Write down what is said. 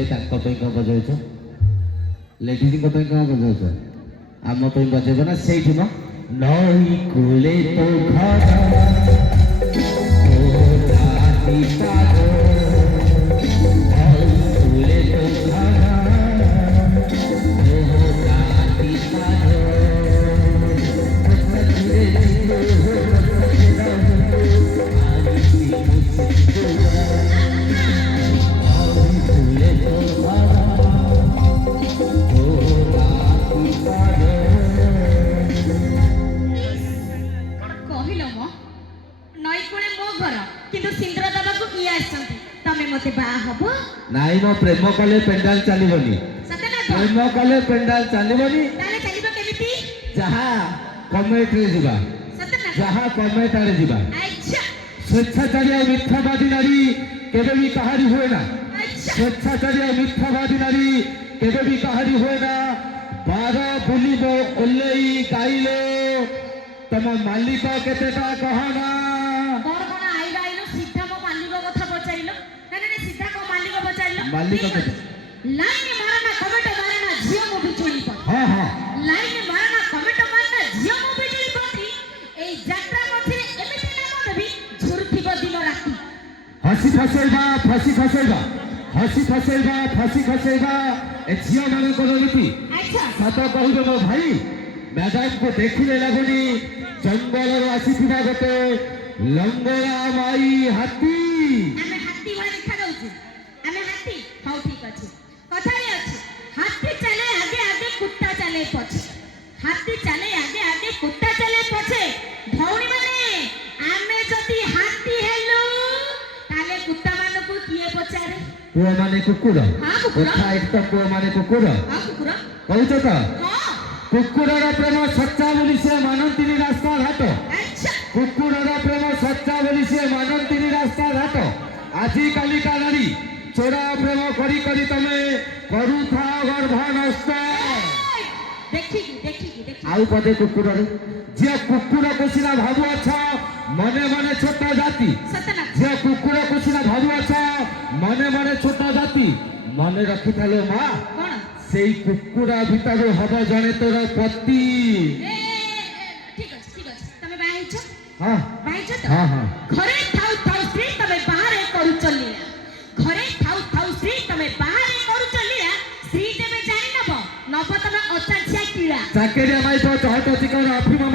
भाई ताको तो क्या बजाउछ लेडीज को तो क्या बजाउछ आम तो बजेब ना से नई कूले तो घर नाई मो प्रेम कले पेंडाल चलबनी प्रेम कले पेंडाल चलबनी जहा कमेट रे जीवा जहा कमेट रे जीवा स्वेच्छाचारी और मिथ्यावादी नारी केबे भी कहारी हुए ना स्वेच्छाचारी और मिथ्यावादी नारी केबे भी कहारी हुए ना बार बुलिबो ओल्लेई गाइलो तम मालिक केतेटा कहना मालिक के लाइन मारना कमेंट मारना जियो मो बिचुली पर हां हां लाइन मारना कमेंट मारना जियो मो बिचुली पर ए यात्रा मथे एमिति नाम देबी झुरथी दिन राती हसी फसेबा फसी फसेबा हसी फसेबा फसी फसेबा ए जियो माने को नीति अच्छा सत कहबे मो भाई मैडम को देखिले लागुनी जंगल रो आसीथिबा गते लंगड़ा माई हाथी हमें हाथी वाला देखा दउची हमें हाथी हाउ ठीक अछि कथारे अछि हाथी चले आगे आगे कुत्ता चले पछे हाथी चले आगे आगे कुत्ता चले पछे भौणी माने आमे जति हाथी हेलो ताले कुत्ता माने को किए पचारे पुआ माने कुकुर हां कुकुर कथा एकटा पुआ माने कुकुर हां कुकुर कहू तो हां कुकुरर प्रेम सच्चा बोली से मानंतिनी रास्ता घाट अच्छा कुकुरर प्रेम सच्चा बोली से मानंतिनी रास्ता घाट आजी काली का नारी चोरा प्रेम करी करी तमे करू था गर्भ नष्ट देखी आउ पदे कुकुरर जे कुकुर को सिना भाबु अच्छा मने मने छोटा जाति सतना जे कुकुर को सिना भाबु अच्छा मने मने छोटा जाति मने रखि थालो मा कोन सेई कुकुरा भितर हब जने तोर पति ठीक अछि तमे बाही छ हां बाही छ तो हां हां घरे थाउ थाउ स्त्री तमे बाहर करू चलिया घरे थाउ थाउ स्त्री तमे बाहर करू चलिया स्त्री देबे जाई नब तमे अचाचिया कीड़ा चाकेरिया माई तो चहट चिकन अफिम